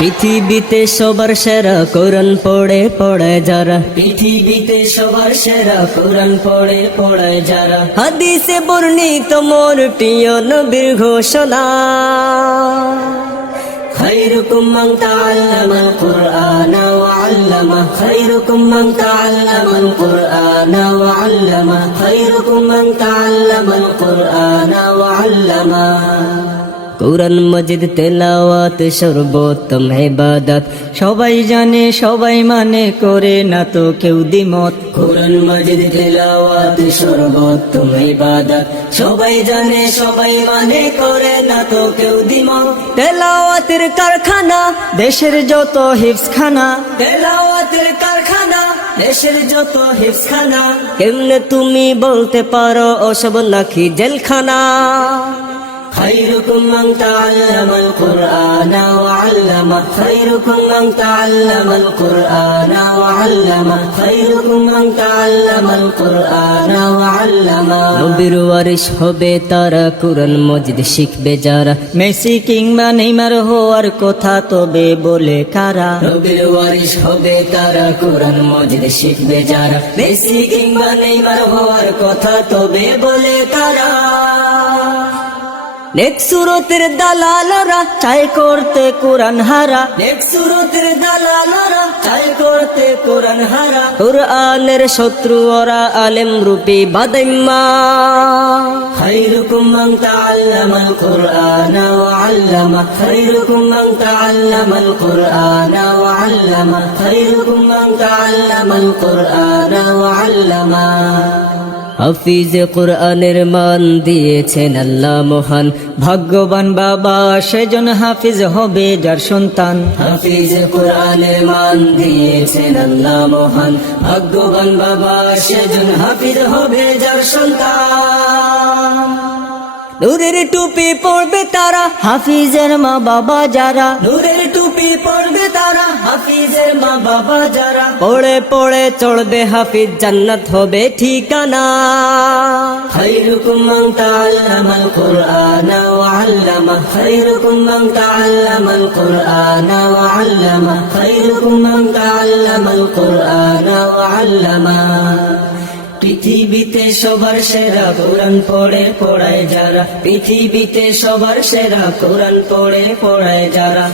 পৃথিবীতে সবার সেরা কোরআন পড়ে পড়ায় যারা, পৃথিবীতে সবার সেরা কোরআন পড়ে পড়ায় যারা, হাদিসে বর্ণিত মোর প্রিয় নবীর ঘোষণা, خيركم من تعلم القرآن وعلمه خيركم من تعلم القرآن وعلمه خيركم من تعلم القرآن وعلمه কোরআন মাজিদ তেলাওয়াত সর্বোত্তম ইবাদত, সবাই জানে সবাই মানে করে না তো কেউ দ্বিমত। কোরআন মাজিদ তেলাওয়াত সর্বোত্তম ইবাদত, সবাই জানে সবাই মানে করে না তো কেউ দ্বিমত। তেলাওয়াতের কারখানা দেশের যত হিফজখানা, তেলাওয়াতের কারখানা দেশের যত হিফজখানা, কেমনে তুমি বলতে পারো ওসব নাকি জেলখানা? خيركم من تعلم القرآن وعلمه خيركم من تعلم القرآن وعلمه خيركم من تعلم القرآن وعلمه নবীর ওয়ারিস হবে তারা, কোরআন মাজিদ শিখবে যারা, মেসি কিংবা নেইমার হওয়ার কথা তবে বলে কারা? নবীর ওয়ারিস হবে তারা, কোরআন মাজিদ শিখবে যারা, মেসি কিংবা নেইমার হওয়ার কথা তবে বলে কারা? নেক সুরতের দালালরা চাই করতে কোরআন হারা, নেক সুরতের দালালরা চাই করতে কোরআন হারা, কোরআনের শত্রু ওরা আলেম রূপী বাদাইম্মা। خيركم من تعلم القرآن وعلمه خيركم من تعلم القرآن وعلمه خيركم من تعلم القرآن وعلمه হাফিজে কোরআনের মান দিয়েছেন আল্লাহ মহান, ভাগ্যবান বাবা সেজন হাফিজ হবে যার সন্তান। হাফিজে কোরআনের মান দিয়েছেন আল্লাহ মহান, ভাগ্যবান বাবা সেজন হাফিজ হবে যার সন্তান। নূরের টুপি পড়বে তারা, হাফিজের মা বাবা যারা, নূরের টুপি পড়বে তারা, হাফিজের মা বাবা যারা, পড়ে পড়ে চড়বে হাফিজ জান্নাত হবে ঠিকানা। خيركم من تعلم القرآن وعلمه خيركم من تعلم القرآن وعلمه خيركم من تعلم القرآن وعلمه পৃথিবীতে সবার সেরা কোরআন পড়ে পড়ায় যারা, পৃথিবীতে সবার সেরা কোরআন পড়ে পড়ায় যারা।